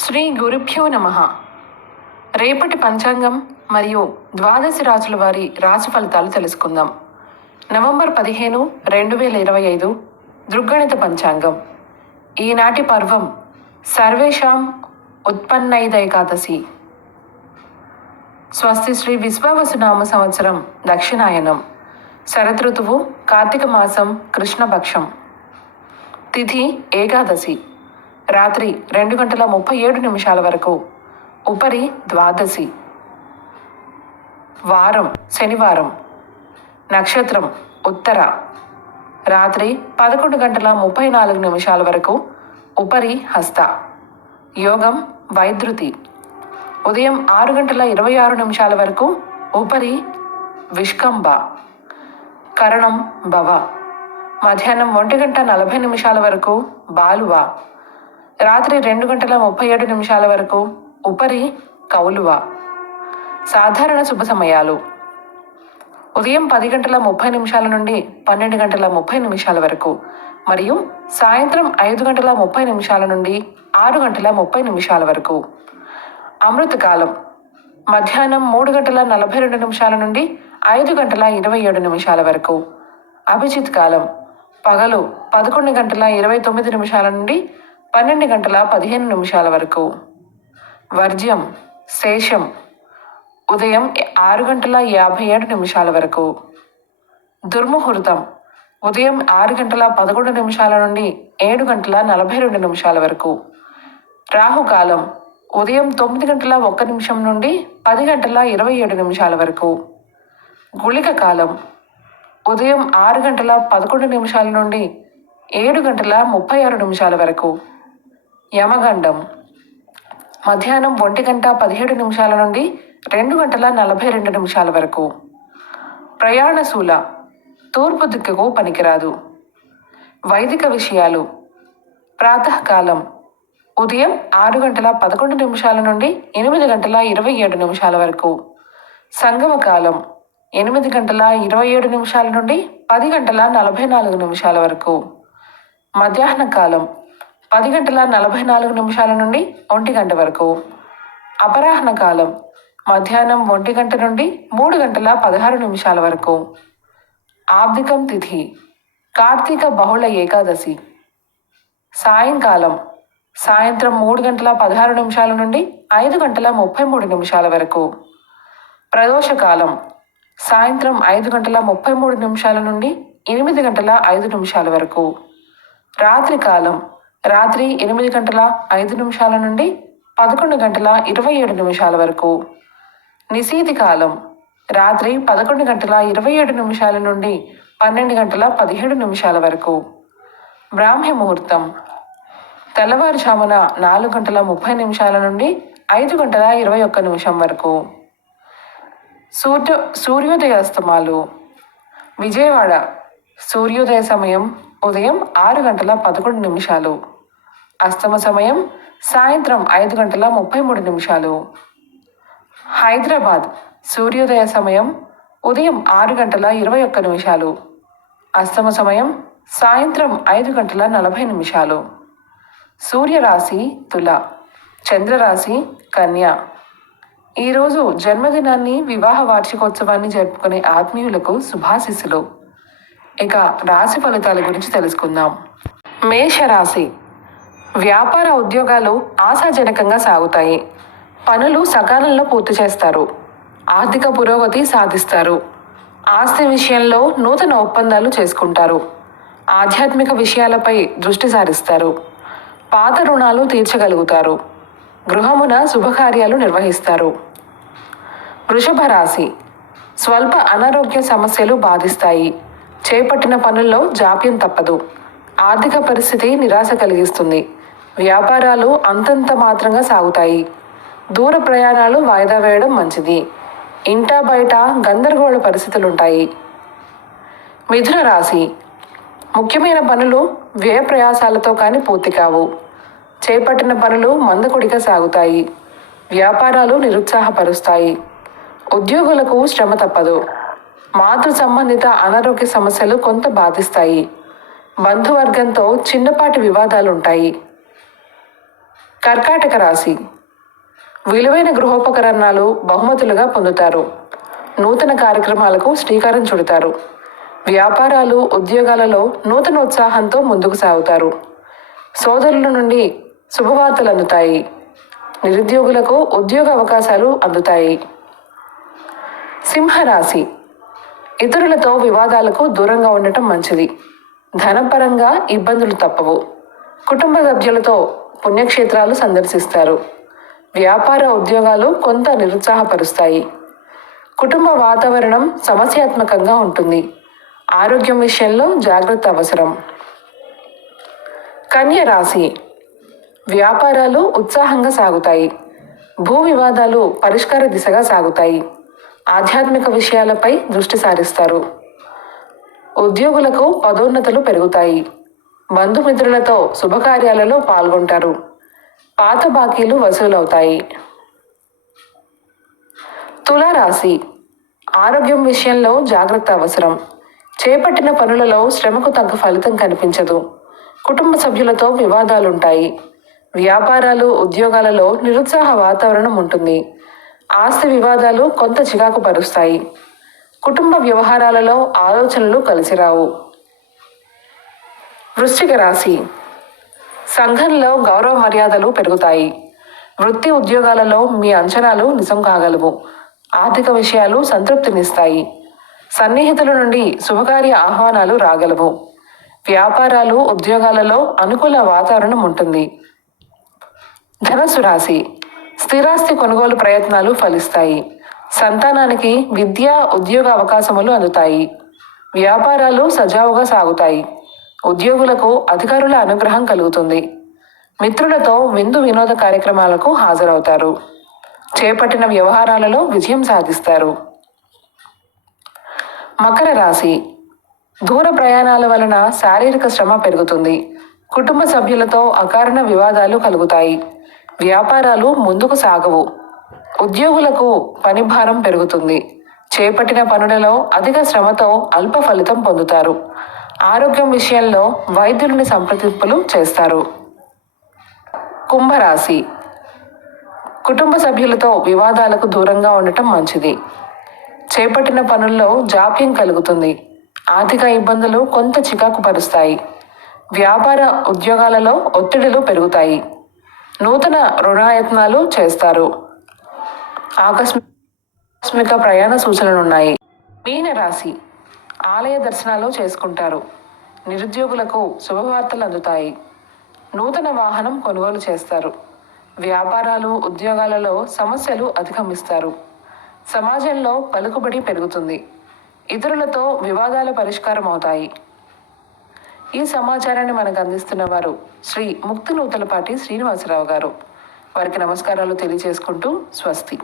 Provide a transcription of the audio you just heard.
శ్రీ గురుభ్యో నమః. రేపటి పంచాంగం మరియు ద్వాదశి రాశుల వారి రాశి ఫలితాలు తెలుసుకుందాం. నవంబర్ 15, 2025 దృగ్గణిత పంచాంగం. ఈనాటి పర్వం సర్వేషాం ఉత్పన్నైదైకాదశి. స్వస్తి శ్రీ విశ్వావసునామ సంవత్సరం దక్షిణాయనం. శరదృతువు కార్తీక మాసం కృష్ణపక్షం. తిథి ఏకాదశి. రాత్రి 2:37 వరకు. ఉపరి ద్వాదశి. వారం శనివారం. నక్షత్రం ఉత్తర. రాత్రి 11:34 వరకు. ఉపరి హస్త. యోగం వైద్యుతి. ఉదయం 6:26 వరకు. ఉపరి విష్కంభ. కరణం భవ. మధ్యాహ్నం 1:40 వరకు. బాలువ. రాత్రి 2:37 వరకు. ఉపరి కౌలువ. సాధారణ శుభ సమయాలు: ఉదయం 10:30 నుండి 12:30 వరకు మరియు సాయంత్రం 5:30 నుండి 6:30 వరకు. అమృతకాలం మధ్యాహ్నం 3:42 నుండి 5:27 వరకు. అభిజిత్ కాలం పగలు 11:29 నుండి 12:15 వరకు. వర్జ్యం శేషం ఉదయం 6:57 వరకు. దుర్ముహూర్తం ఉదయం 6:11 నుండి 7:42 వరకు. రాహుకాలం ఉదయం 9:01 నుండి 10:27 వరకు. గుళిక కాలం ఉదయం 6:11 నుండి 7:36 వరకు. యమగండం మధ్యాహ్నం 1:17 నుండి 2:42 వరకు. ప్రయాణశూల తూర్పు దిక్కుకు పనికిరాదు. వైదిక విషయాలు: ప్రాతకాలం ఉదయం 6:11 నుండి 8:27 వరకు. సంగమ కాలం 8:27 నుండి 10:44 వరకు. మధ్యాహ్న కాలం 10:44 నుండి 1 గంట వరకు. అపరాహ్న కాలం మధ్యాహ్నం 1 గంట నుండి 3:16 వరకు. ఆబ్దికం తిథి కార్తీక బహుళ ఏకాదశి. సాయంకాలం సాయంత్రం 3:16 నుండి 5:33 వరకు. ప్రదోషకాలం సాయంత్రం 5:33 నుండి 8:05 వరకు. రాత్రి కాలం రాత్రి 8:05 నుండి 11:27 వరకు. నిశీతి కాలం రాత్రి 11:27 నుండి 12:17 వరకు. బ్రాహ్మీ ముహూర్తం తెల్లవారుజామున 4:30 నుండి 5:21 వరకు. సూర్యోదయాస్తమాలు విజయవాడ సూర్యోదయ సమయం ఉదయం 6:11. అస్తమ సమయం సాయంత్రం 5:33. హైదరాబాద్ సూర్యోదయ సమయం ఉదయం 6:21. అస్తమ సమయం సాయంత్రం 5:40. సూర్యరాశి తుల, చంద్రరాశి కన్య. ఈరోజు జన్మదినాన్ని, వివాహ వార్షికోత్సవాన్ని జరుపుకునే ఆత్మీయులకు శుభాశీస్సులు. ఇక రాశి ఫలితాల గురించి తెలుసుకుందాం. మేషరాశి వ్యాపార ఉద్యోగాలు ఆశాజనకంగా సాగుతాయి. పనులు సకాలంలో పూర్తి చేస్తారు. ఆర్థిక పురోగతి సాధిస్తారు. ఆస్తి విషయంలో నూతన ఒప్పందాలు చేసుకుంటారు. ఆధ్యాత్మిక విషయాలపై దృష్టి సారిస్తారు. పాత రుణాలు తీర్చగలుగుతారు. గృహమున శుభకార్యాలు నిర్వహిస్తారు. వృషభ రాశి స్వల్ప అనారోగ్య సమస్యలు బాధిస్తాయి. చేపట్టిన పనుల్లో జాప్యం తప్పదు. ఆర్థిక పరిస్థితి నిరాశ కలిగిస్తుంది. వ్యాపారాలు అంతంత మాత్రంగా సాగుతాయి. దూర ప్రయాణాలు వాయిదా వేయడం మంచిది. ఇంటా బయట గందరగోళ పరిస్థితులుంటాయి. మిథున రాశి ముఖ్యమైన పనులు వ్యయ ప్రయాసాలతో కానీ పూర్తి కావు. చేపట్టిన పనులు మందకొడిగా సాగుతాయి. వ్యాపారాలు నిరుత్సాహపరుస్తాయి. ఉద్యోగులకు శ్రమ తప్పదు. మాతృ సంబంధిత అనారోగ్య సమస్యలు కొంత బాధిస్తాయి. బంధువర్గంతో చిన్నపాటి వివాదాలుంటాయి. కర్కాటక రాశి విలువైన గృహోపకరణాలు బహుమతులుగా పొందుతారు. నూతన కార్యక్రమాలకు శ్రీకారం చుడతారు. వ్యాపారాలు ఉద్యోగాలలో నూతన ఉత్సాహంతో ముందుకు సాగుతారు. సోదరుల నుండి శుభవార్తలు అందుతాయి. నిరుద్యోగులకు ఉద్యోగ అవకాశాలు అందుతాయి. సింహరాశి ఇతరులతో వివాదాలకు దూరంగా ఉండటం మంచిది. ధనపరంగా ఇబ్బందులు తప్పవు. కుటుంబ సభ్యులతో పుణ్యక్షేత్రాలు సందర్శిస్తారు. వ్యాపార ఉద్యోగాలు కొంత నిరుత్సాహపరుస్తాయి. కుటుంబ వాతావరణం సమస్యాత్మకంగా ఉంటుంది. ఆరోగ్యం విషయంలో జాగ్రత్త అవసరం. కన్య రాశి వ్యాపారాలు ఉత్సాహంగా సాగుతాయి. భూ వివాదాలు పరిష్కార దిశగా సాగుతాయి. ఆధ్యాత్మిక విషయాలపై దృష్టి సారిస్తారు. ఉద్యోగులకు పదోన్నతులు పెరుగుతాయి. బంధుమిత్రులతో శుభకార్యాలలో పాల్గొంటారు. పాత బాకీలు వసూలవుతాయి. తులారాశి ఆరోగ్యం విషయంలో జాగ్రత్త అవసరం. చేపట్టిన పనులలో శ్రమకు తగ్గ ఫలితం కనిపించదు. కుటుంబ సభ్యులతో వివాదాలుంటాయి. వ్యాపారాలు ఉద్యోగాలలో నిరుత్సాహ వాతావరణం ఉంటుంది. ఆస్తి వివాదాలు కొంత చికాకు పరుస్తాయి. కుటుంబ వ్యవహారాలలో ఆలోచనలు కలిసిరావు. వృశ్చిక రాశి సంఘంలో గౌరవ మర్యాదలు పెరుగుతాయి. వృత్తి ఉద్యోగాలలో మీ అంచనాలు నిజం కాగలవు. ఆర్థిక విషయాలు సంతృప్తినిస్తాయి. సన్నిహితుల నుండి శుభకార్య ఆహ్వానాలు రాగలవు. వ్యాపారాలు ఉద్యోగాలలో అనుకూల వాతావరణం ఉంటుంది. ధనుసు రాశి స్థిరాస్తి కొనుగోలు ప్రయత్నాలు ఫలిస్తాయి. సంతానానికి విద్య ఉద్యోగ అవకాశములు అందుతాయి. వ్యాపారాలు సజావుగా సాగుతాయి. ఉద్యోగులకు అధికారుల అనుగ్రహం కలుగుతుంది. మిత్రులతో విందు వినోద కార్యక్రమాలకు హాజరవుతారు. చేపట్టిన వ్యవహారాలలో విజయం సాధిస్తారు. మకర రాశి దూర ప్రయాణాల వలన శారీరక శ్రమ పెరుగుతుంది. కుటుంబ సభ్యులతో అకారణ వివాదాలు కలుగుతాయి. వ్యాపారాలు ముందుకు సాగవు. ఉద్యోగులకు పని భారం పెరుగుతుంది. చేపట్టిన పనులలో అధిక శ్రమతో అల్ప ఫలితం పొందుతారు. ఆరోగ్యం విషయంలో వైద్యులని సంప్రదింపులు చేస్తారు. కుంభరాశి కుటుంబ సభ్యులతో వివాదాలకు దూరంగా ఉండటం మంచిది. చేపట్టిన పనుల్లో జాప్యం కలుగుతుంది. ఆర్థిక ఇబ్బందులు కొంత చికాకు పరుస్తాయి. వ్యాపార ఉద్యోగాలలో ఒత్తిడులు పెరుగుతాయి. నూతన రుణాయత్నాలు చేస్తారు. ఆకస్మిక ప్రయాణ సూచనలున్నాయి. మీనరాశి ఆలయ దర్శనాలు చేసుకుంటారు. నిరుద్యోగులకు శుభవార్తలు అందుతాయి. నూతన వాహనం కొనుగోలు చేస్తారు. వ్యాపారాలు ఉద్యోగాలలో సమస్యలు అధిగమిస్తారు. సమాజంలో పలుకుబడి పెరుగుతుంది. ఇతరులతో వివాదాల పరిష్కారం అవుతాయి. ఈ సమాచారాన్ని మనకు అందిస్తున్న వారు శ్రీ ముక్తి నూతలపాటి శ్రీనివాసరావు గారు. వారికి నమస్కారాలు తెలియజేసుకుంటూ స్వస్తి.